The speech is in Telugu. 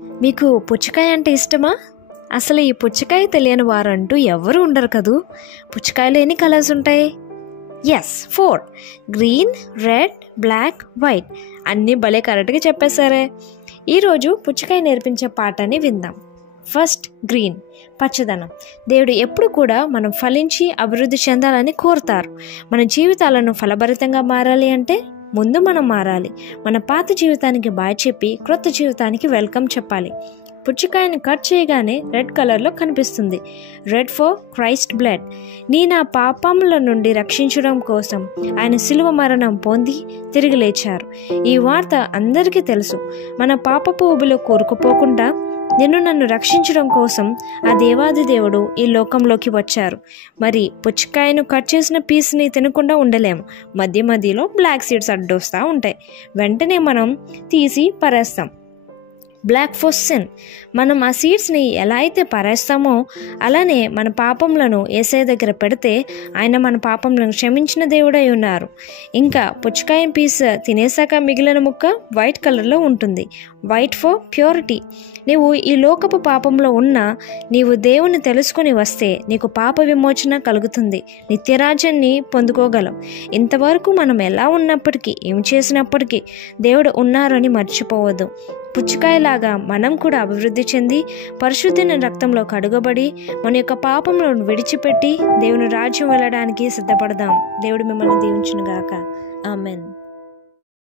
మీకు పుచ్చకాయ అంటే ఇష్టమా? అసలు ఈ పుచ్చకాయ తెలియని వారంటూ ఎవరు ఉండరు కదూ. పుచ్చకాయలు ఎన్ని కలర్స్ ఉంటాయి? Yes, 4. Green, red, black, white. అన్నీ భలే కరెక్ట్గా చెప్పేశారే. ఈరోజు పుచ్చకాయ నేర్పించే పాఠాన్ని విందాం. ఫస్ట్, గ్రీన్, పచ్చదనం. దేవుడు ఎప్పుడు కూడా మనం ఫలించి అభివృద్ధి చెందాలని కోరుతారు. మన జీవితాలను ఫలభరితంగా మారాలి అంటే ముందు మనం మారాలి. మన పాత జీవితానికి బాయ్ చెప్పి క్రొత్త జీవితానికి వెల్కమ్ చెప్పాలి. పుచ్చకాయను కట్ చేయగానే రెడ్ కలర్లో కనిపిస్తుంది. Red for Christ blood. నా పాపముల నుండి రక్షించడం కోసం ఆయన శిలువ మరణం పొంది తిరిగి లేచారు. ఈ వార్త అందరికీ తెలుసు. మన పాపపు ఊబిలో కూరుకుపోకుండా నన్ను రక్షించడం కోసం ఆ దేవాది దేవుడు ఈ లోకంలోకి వచ్చారు. మరి పుచ్చకాయను కట్ చేసిన పీస్ని తినకుండా ఉండలేము. మధ్యలో బ్లాక్ సీడ్స్ అడ్డొస్తూ ఉంటాయి. వెంటనే మనం తీసి పరేస్తాం. Block for sin. మనం ఆ సీడ్స్ని ఎలా అయితే పరేస్తామో అలానే మన పాపములను యేసయ్య దగ్గర పెడితే ఆయన మన పాపములను క్షమించిన దేవుడై ఉన్నారు. ఇంకా పుచ్చకాయ పీస్ తినేసాక మిగిలిన ముక్క వైట్ కలర్లో ఉంటుంది. White for purity. నీవు ఈ లోకపు పాపంలో ఉన్నా నీవు దేవుని తెలుసుకుని వస్తే నీకు పాప విమోచన కలుగుతుంది. నిత్యరాజ్యాన్ని పొందుకోగలం. ఇంతవరకు మనం ఎలా ఉన్నప్పటికీ ఏం చేసినప్పటికీ దేవుడు ఉన్నారని మర్చిపోవద్దు. పుచ్చకాయలాగా మనం కూడా అభివృద్ధి చెంది పరిశుద్ధమైన రక్తంలో కడుగబడి మన యొక్క పాపములను విడిచిపెట్టి దేవుని రాజ్యం వెళ్ళడానికి సిద్ధపడదాం. దేవుడు మిమ్మల్ని దీవించునుగాక. ఆమెన్.